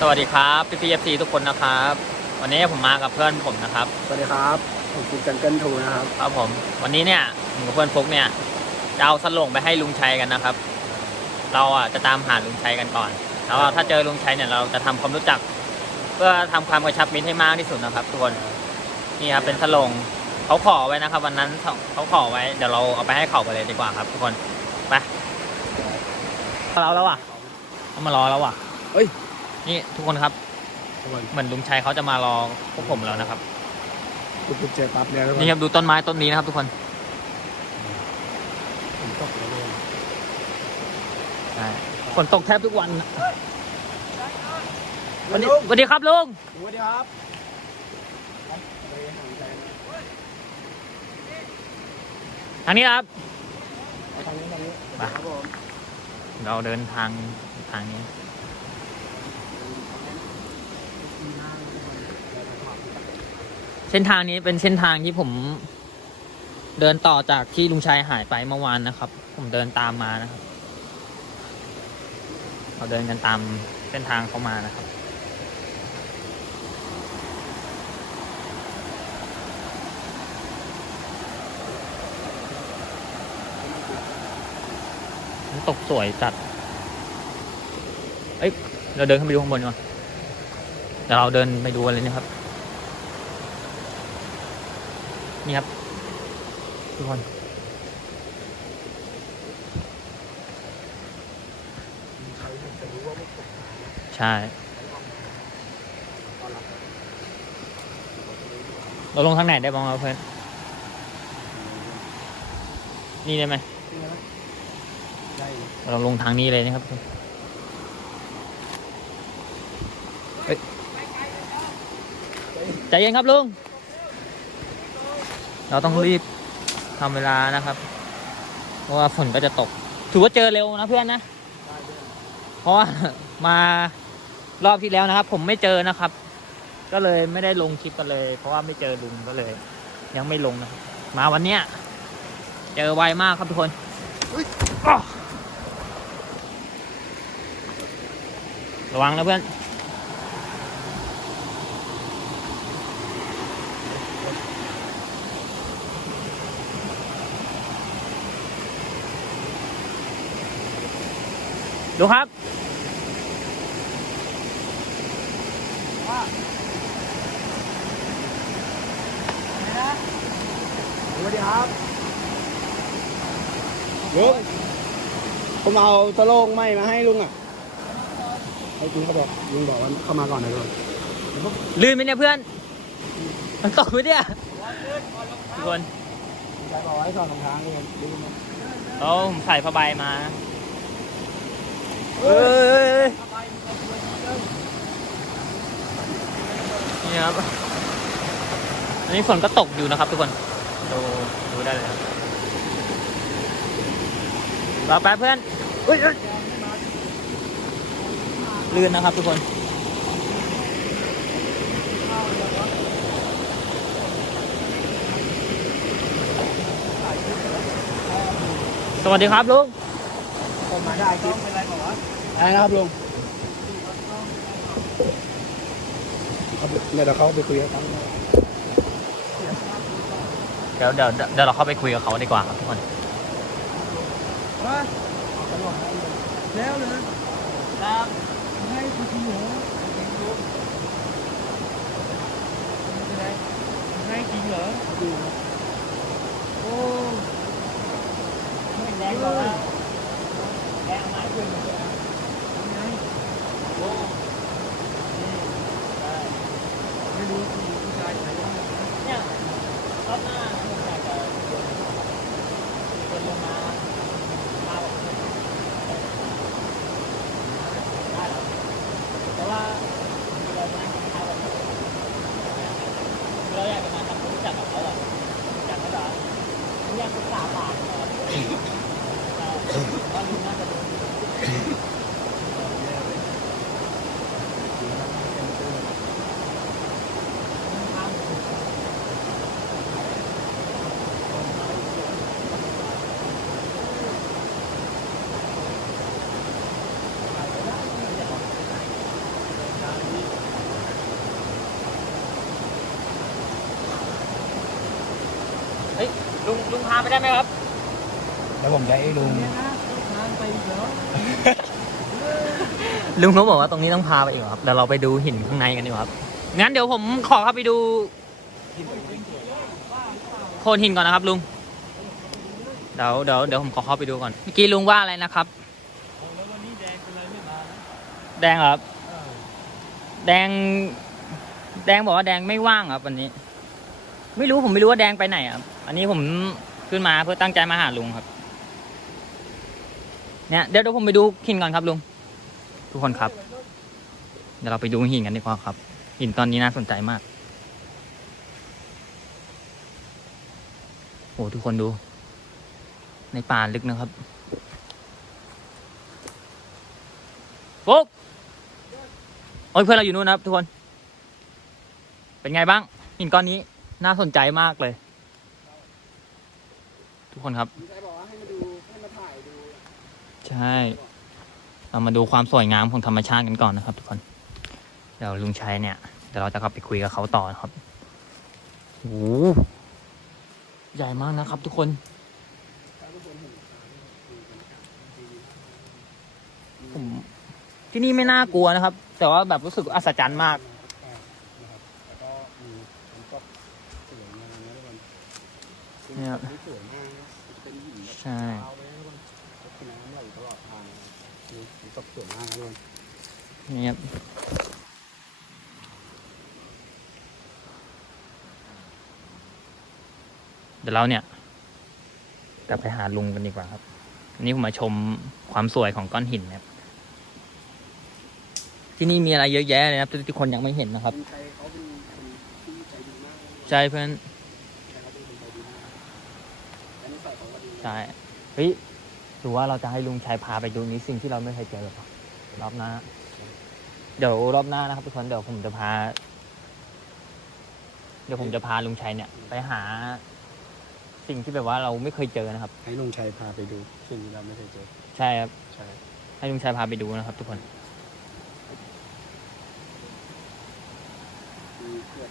สวัสดีครับพี่พีเอฟซีทุกคนนะครับ วันนี้ผมมากับเพื่อนผมนะครับ สวัสดีครับ ผมฟุกจังเกิลทูนะครับ ครับผม วันนี้เนี่ยผมกับเพื่อนฟุกเนี่ยจะเอาสลงไปให้ลุงชัยกันนะครับ เราอะจะตามหาลุงชัยกันก่อน แล้วถ้าเจอลุงชัยเนี่ยเราจะทำความรู้จัก เพื่อทำความกระชับมิตรให้มากที่สุดนะครับ ทุกคนนี่ครับเป็นสลงเขาขอไว้นะครับ วันนั้นเขาขอไว้เดี๋ยวเราเอาไปให้เขาไปเลยดีกว่าครับ ทุกคนไปเราแล้วอะเขามารอแล้วอะเฮ้ย นี่ทุกคนครับ ทุกคนเหมือนลุงชัยเขาจะมารอพวกผมแล้วนะครับฟุกฟุกเจอปั๊บเนี่ยทุกคนนี่ครับดูต้นไม้ต้นนี้นะครับ ทุกคนผมตกแล้วเลยใช่ฝนตกแทบทุกวันสวัสดีสวัสดีครับลุงสวัสดีครับทางนี้ครับ ทางนี้ทางนี้ไปครับผมเราเดินทางทางนี้ ส้นทางนี้เป็นเส้นทางที่ผม เดินต่อจากที่ลุงชัยหายไปเมื่อวานนะครับ ผมเดินตามมานะครับเราเดินกันตามเส้นทางเขามานะครับ ตกสวยจัด เอ้ย เราเดินขึ้นไปดูข้างบนก่อนเดี๋ยวเราเดินไปดูกันเลยนะครับ นี่ครับ ทุกคน ใช่ เราลงทางไหนได้บ้างครับเพื่อน นี่ได้ไหม เราลงทางนี้เลยนะครับเฮ้ยใจเย็นครับลุง เราต้องรีบทำเวลานะครับ เพราะว่าฝนก็จะตก ถือว่าเจอเร็วนะเพื่อนนะ เพราะว่ามารอบที่แล้วนะครับ ผมไม่เจอนะครับ ก็เลยไม่ได้ลงคลิปกันเลย เพราะว่าไม่เจอลุงก็เลย ยังไม่ลงนะครับมาวันเนี้ยเจอไวมากครับทุกคนอ้อระวังนะเพื่อน ดูครับ สวัสดีครับลุงผมเอาตะโลงไม้มาให้ลุงอะไอ้ลุงเขาบอกลุงบอกว่าเข้ามาก่อนนะลุงลื่นไหมเนี่ยเพื่อน มันตกไหมเนี่ยทุกคนใช้บอกไว้สอนรองเท้าเลยลุงนะเราผมใส่ผ้าใบมา เอ้ยนี่ครับ อันนี้ฝนก็ตกอยู่นะครับทุกคน ดูดูได้เลยครับรอแป๊บเพื่อนเฮ้ยเฮ้ยลื่นนะครับทุกคนสวัสดีครับลุงผมมาได้คิดเป็นไรบ อกว่าอะไรนะครับลุงเอาไปเนี่ยเดี๋ยวเขาไปคุยกับเขาเดี๋ยวเดี๋ยวเดี๋ยวเราเข้าไปคุยกับเขาดีกว่าครับทุกคนแล้วเลยครับให้คุณเหรอให้จริงเหรอโอ้ไม่แรงหรอกแรงไม้ขึ้นโอ้ ไม่รู้ผู้ชายไหน เนี่ยรอบหน้าผมอยากจะคนลงมามาแบบได้หรอแต่ว่าเราจะนั่งกินข้าวกันเราอยากจะมาทำความรู้จักกับเขาอะอยากเขาแบบอยากศึกษาป่าเนี่ยตอนนี้น่าจะโดน ลุง พาไปได้ไหมครับ แล้วผมจะให้ลุง ลุงเขาบอกว่าตรงนี้ต้องพาไปอีกเหรอครับเดี๋ยวเราไปดูหินข้างในกันดีกว่าครับ งั้นเดี๋ยวผมขอเข้าไปดูโคนหินก่อนนะครับลุง เดี๋ยวเดี๋ยวเดี๋ยวผมขอเข้าไปดูก่อน เมื่อกี้ลุงว่าอะไรนะครับ แดงเหรอครับ แดง แดงบอกว่าแดงไม่ว่างครับวันนี้ ไม่รู้ผมไม่รู้ว่าแดงไปไหนครับ อันนี้ผม ขึ้นมาเพื่อตั้งใจมาหาลุงครับ เนี่ยเดี๋ยวเดี๋ยวผมไปดูหินก่อนครับลุง ทุกคนครับ เดี๋ยวเราไปดูหินกันดีกว่าครับ หินตอนนี้น่าสนใจมาก โอ้ทุกคนดู ในป่าลึกนะครับปุ๊บโอ้ยเพื่อนเราอยู่นู่นนะครับทุกคน เป็นไงบ้างหินก้อนนี้น่าสนใจมากเลย ทุกคนครับลุงชัยบอกว่าให้มาดูให้มาถ่ายดูใช่เรามาดูความสวยงามของธรรมชาติกันก่อนนะครับ ทุกคน เดี๋ยวลุงชัยเนี่ยเดี๋ยวเราจะกลับไปคุยกับเขาต่อนะครับโอ้โหใหญ่มากนะครับ ทุกคน ผมที่นี่ไม่น่ากลัวนะครับ แต่ว่าแบบรู้สึกอัศจรรย์มากแล้วก็มีน้ำตกสวยงามนะทุกคนเนี่ยครับสวยมาก ช่เลยนะทุกคนน้ำไหลตลอดทางมีฝนตกสวยมากนะลุงนี่ครับ เดี๋ยวเราเนี่ย กลับไปหาลุงกันดีกว่าครับ อันนี้ผมมาชมความสวยของก้อนหินนะครับ ที่นี่มีอะไรเยอะแยะเลยนะครับที่ทุกคนยังไม่เห็นนะครับลุงชัยเขาเป็นคนที่ใจดีมาก ใช่เพื่อน ใช่เขาเป็นคนใจดีมากและนิสัยเขาก็ดี ใช่เฮ้ยหรือว่าเราจะให้ลุงชัยพาไปดูนี้สิ่งที่เราไม่เคยเจอหรอรอบหน้า เดี๋ยวรอบหน้านะครับทุกคนเดี๋ยวผมจะพา เดี๋ยวผมจะพาลุงชัยเนี่ย ไปหา สิ่งที่แบบว่าเราไม่เคยเจอนะครับ ให้ลุงชัยพาไปดู สิ่งที่เราไม่เคยเจอ ใช่ครับ ใช่ ให้ลุงชัยพาไปดูนะครับ ทุกคน มีเพื่อน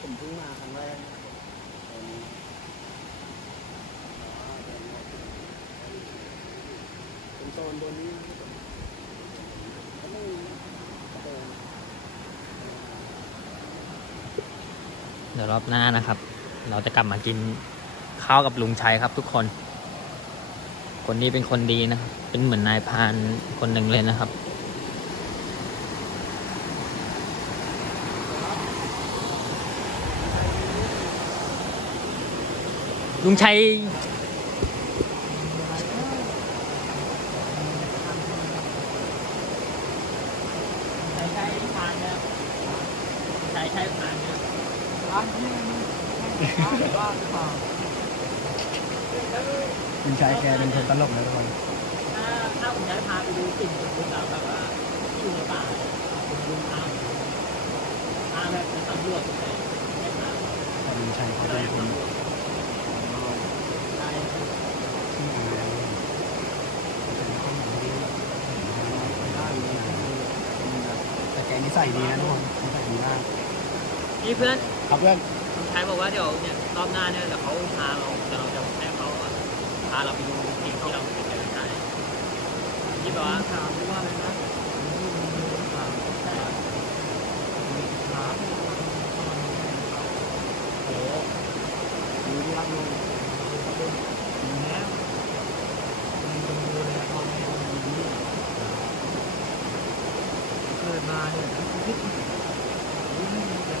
ผมเพิ่งมา ครั้งแรกตัวนี้เป็นโซนบนนี้ก็ไม่มีโซนเดี๋ยวรอบหน้านะครับ เราจะกลับมากินข้าวกับลุงชัยครับทุกคน คนนี้เป็นคนดีนะครับ เป็นเหมือนนายพานคนหนึ่งเลยนะครับ ลุงชัยใช่ใช่พานเนี่ยใช่ใช่พานเนี่ยคุณชายแกเป็นคนตลกนะทุกคนถ้าถ้าผมย้ายพาไปดูสิ่งสมบูรณ์แล้วแบบว่าที่อยู่ในป่าผมดูพาพาแบบไปสำรวจไปไม่พาแต่คุณชายเขาเป็นคน ได้ ที่อายแต่แก นิสัยดีนะทุกคนนิสัยดีมากนี่เพื่อนครับเพื่อนคุณชายบอกว่าเดี๋ยวเนี่ยรอบหน้าเนี่ยเดี๋ยวเขาพาเราเดี๋ยวเราจะให้เขาอะพาเราไปดูสิ่งที่เราไม่เคยเจอได้ที่แบบว่าถามว่าอะไรนะโอ้ ดูที่รักลุง เกิดมาเนี่ยคิดไม่มีอะไร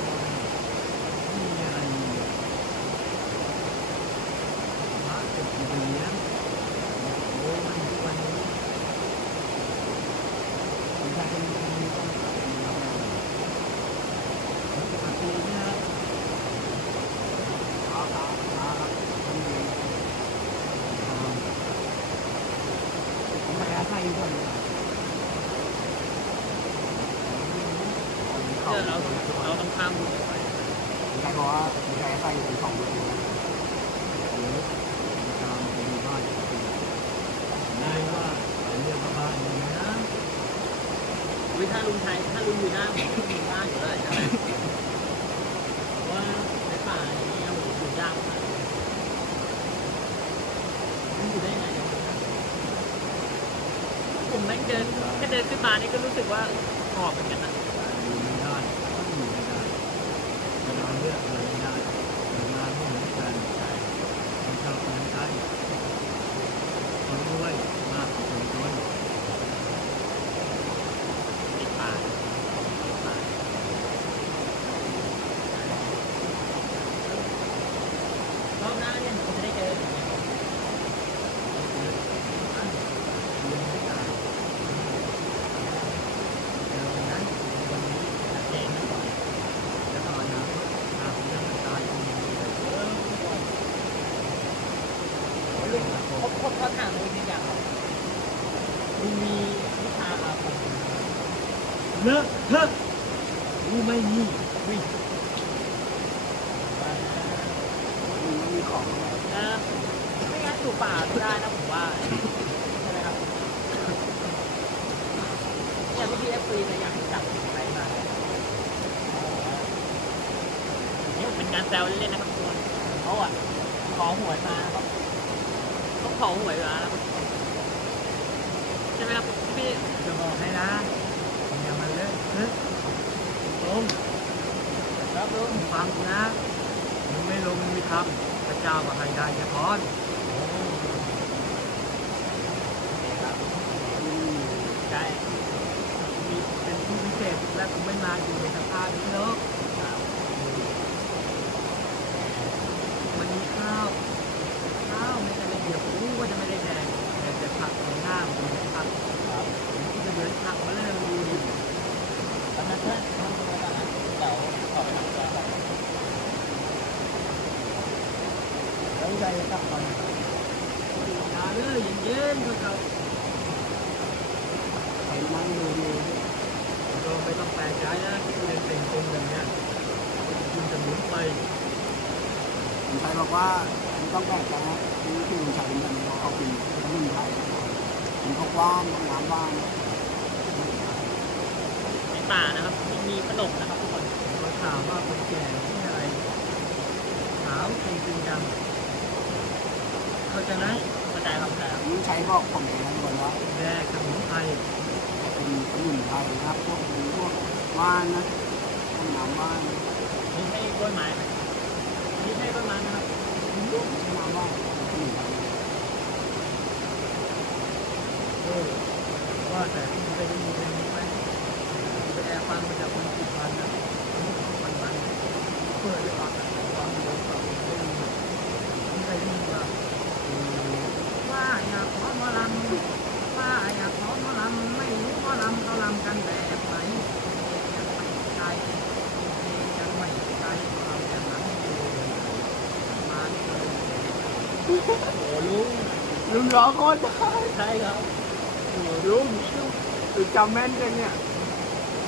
ไม่มีอะไรเลยพระเจ็ดปีแล้วโอ้มันมันคุณชายเป็นคนมีความสุขปกติเนี่ยขาขาขาทำดีผมไปอาศัยอยู่ก่อน เนี่ยเราต้องเราต้องข้ามภูเขาไป คุณชายบอกว่าคุณชายใส่อยู่เป็นสองเดือนนะ ตามไปดูบ้านได้ว่าเรียกว่าบ้านนี้นะ วิถ้าลุงชัยถ้าลุงอยู่หน้าผมก็อยู่หน้าอยู่แล้วใช่ไหมเพราะว่าในป่าอย่างเงี้ยผมอยู่ยากมากลุงอยู่ได้ยังไงเนี่ยผมแม่งเดินแค่เดินขึ้นมานี่ก็ รู้สึกว่าหอบเหมือนกันนะอยู่ไม่ได้อยู่ไม่ได้เวลาเลือกอะไรไม่ได้เวลาไม่เหมือนกันคนชอบคนใกล้คนรวยมากกว่าคนจนติดป่าติดป่ารอบหน้าเนี่ยผมจะได้เจออย่างเงี้ย ชัดเจนนะลุงเขาเขาเขาถามลุงจริงอย่างลุงมีวิชาอาคม เลอะเทอะกูไม่มี วิ่ง ลุงก็มีของ นะไม่งั้นอยู่ ป่าก็ได้นะผมว่าใช่ไหมครับเนี่ยเมื่อกี้เอฟซีเนี่ยอยากจับไปมาเนี่ยเป็นการแซวเล่นๆนะครับทุกคนเขาอะขอหวยมาครับต้องขอหวยมานะครับใช่ไหมครับพี่จะบอกให้นะอย่ามาเลอะเทอะลงครับลุงมึงฟังกูนะมึงไม่ลงมึงไม่ทำพระเจ้าก็ให้ได้แค่พร ใช่ มีเป็นผู้พิเศษ และกูไม่มาอยู่ในสภาพนี้หรอกวันนี้ข้าวข้าวไม่ได้เอียดรู้ว่าจะไม่ได้แดงแต่จะผักของหน้ามันผักที่จะเดินผักมาเลยดูดิตอนนั้นเพื่อนทำตัวกันนะเดี๋ยวขอไปทำตัวก่อนแล้วใจจะกลับตอนไหนอย่าเลยเย็นๆก็เขาไปนั่งดูดูก็ไม่ ต้องแปลกใจนะที่เรียนเป็นคนแบบเนี้ยคุณจะหมุนไปลุงชัยบอกว่าไม่ต้องแปลกใจนะที่ที่ลุงชัยเป็นแบบนี้เพราเขาเป็นสมุนไพรเป็นพวกว่านพวกน้ำว่านในป่านะครับ มีขนมนะครับทุกคนเขาถามว่าคนแก่ที่อะไรขาวจริงจริงจังเขาใจไหมเข้าใจครับเข้าใจครับลุงชัยบอกผมเองนะทุกคนว่าแดกสมุนไพรเป็นสมุนไพรนะครับพวกเป็นพวก ว่านนะพวกน้ำว่านนี่ใช่กล้วยไม้ไหมนี่ใช่กล้วยไม้นะครับไม่ใช่น้ำว่านเป็นสมุนไพรเออว่าแต่ที่ไปได้ยินเพลงนี้ไหมไปแอบฟังมาจากคนสิบพันนะมันมันเปิดไปฟังฟังดูฟังได้ยินที่ไปได้ยินว่าว่าอยากขอหมอลำว่าอยากขอหมอลำไม่รู้หมอลำเขาลำกันแบบไหนยังไม่ใจยังไม่ใจความอย่างนั้นมาเลย โอ้ลุ งลุงร้องโคตรได้ใช่ครับโอ้ลุงลุงจำแม่นจังเนี่ย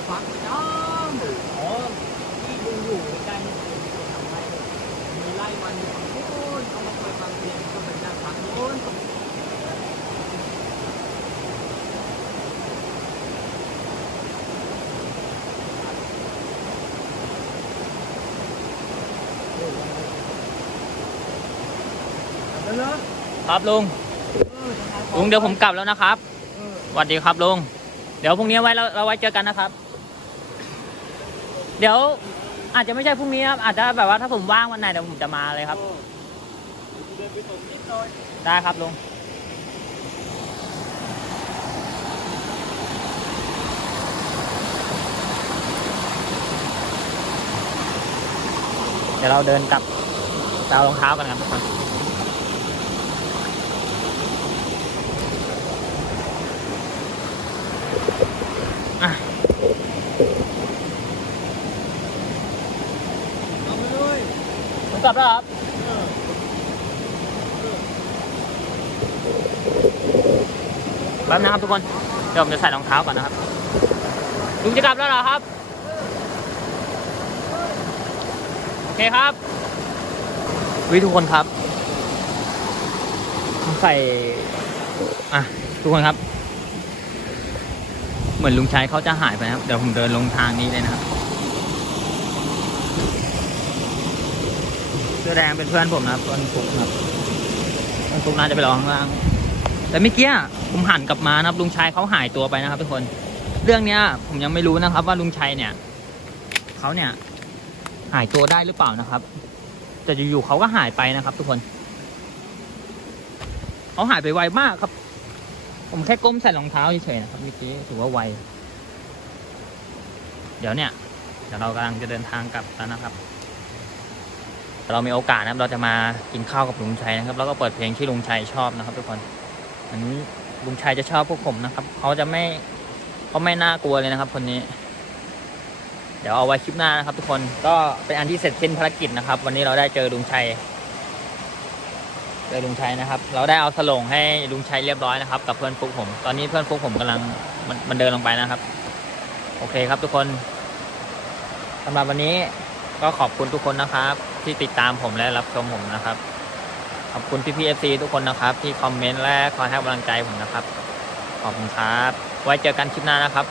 ฟังจ้องอ๋อ ลุงเดี๋ยวผมกลับแล้วนะครับเออสวัสดีครับลุง เดี๋ยวพรุ่งนี้ไว้เราเราไว้เจอกันนะครับ เดี๋ยวอาจจะไม่ใช่พรุ่งนี้ครับ อาจจะแบบว่าถ้าผมว่างวันไหนเดี๋ยวผมจะมาเลยครับเดินไปส่งนิดหน่อยได้ครับลุงเดี๋ยวเราเดินกลับไปเอารองเท้ากันครับทุกคนอะ เอาไปเลยับแล้วครับแป๊บนะครับทุกคน เดี๋ยวผมจะใส่รองเท้าก่อนนะครับ ลุงจะกลับแล้วเหรอครับ โอเคครับวิทุกคนครับผมใส่อะทุกคนครับ เหมือนลุงชัยเขาจะหายไปนะครับ เดี๋ยวผมเดินลงทางนี้เลยนะครับ สื้อแดงเป็นเพื่อนผมนะครับเพื่อนฟุกครับเพื่อนฟุกน่าจะไปรอข้างล่าง แต่เมื่อกี้ผมหันกลับมานะครับลุงชัยเขาหายตัวไปนะครับทุกคน เรื่องเนี้ย ผมยังไม่รู้นะครับ ว่าลุงชัยเนี่ยเขาเนี่ย หายตัวได้หรือเปล่านะครับแต่อยู่ๆเขาก็หายไปนะครับ ทุกคนเขาหายไปไวมากครับ ผมแค่ก้มใส่รองเท้าเฉยๆนะครับเมื่อกี้ถือว่าไว เดี๋ยวเนี่ยเดี๋ยวเรากำลังจะเดินทางกลับแล้วนะครับ เรามีโอกาสนะครับ เราจะมากินข้าวกับลุงชัยนะครับ แล้วก็เปิดเพลงที่ลุงชัยชอบนะครับ ทุกคนเหมือนลุงชัยจะชอบพวกผมนะครับ เขาจะไม่เขาไม่น่ากลัวเลยนะครับ คนนี้ เดี๋ยวเอาไว้คลิปหน้านะครับ ทุกคน ก็เป็นอันที่เสร็จสิ้นภารกิจนะครับ วันนี้เราได้เจอลุงชัย เจอลุงชัยนะครับ เราได้เอาสลงให้ลุงชัยเรียบร้อยนะครับ กับเพื่อนฟุกผม ตอนนี้เพื่อนฟุกผมกำลังมันมันเดินลงไปนะครับ โอเคครับทุกคนสำหรับวันนี้ก็ขอบคุณทุกคนนะครับ ที่ติดตามผมและรับชมผมนะครับ ขอบคุณพี่พีเอฟซีทุกคนนะครับ ที่คอมเมนต์และคอยให้กำลังใจผมนะครับ ขอบคุณครับ ไว้เจอกันคลิปหน้านะครับ